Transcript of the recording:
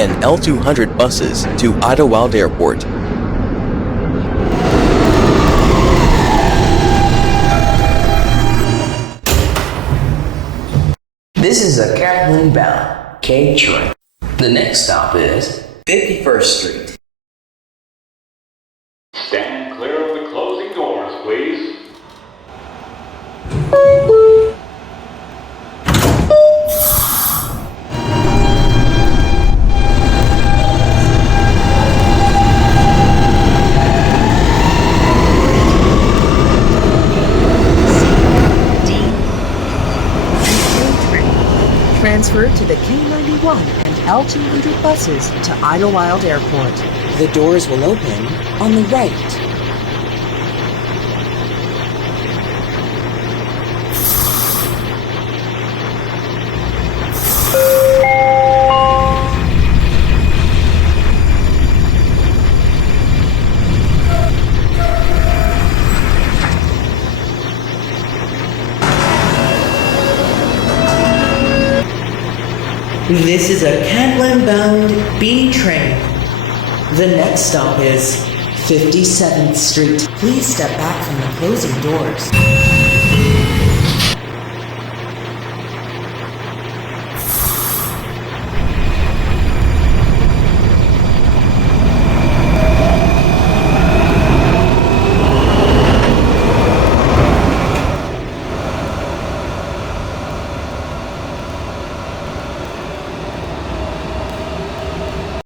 and L200 buses to Idlewild Airport. This is a Cadland bound K train. The next stop is 51st Street. Stand clear of the closing doors, please. Transfer to the K91 and L200 buses to Idlewild Airport. The doors will open on the right. This is a Cadland-bound B train. The next stop is 57th Street. Please step back from the closing doors.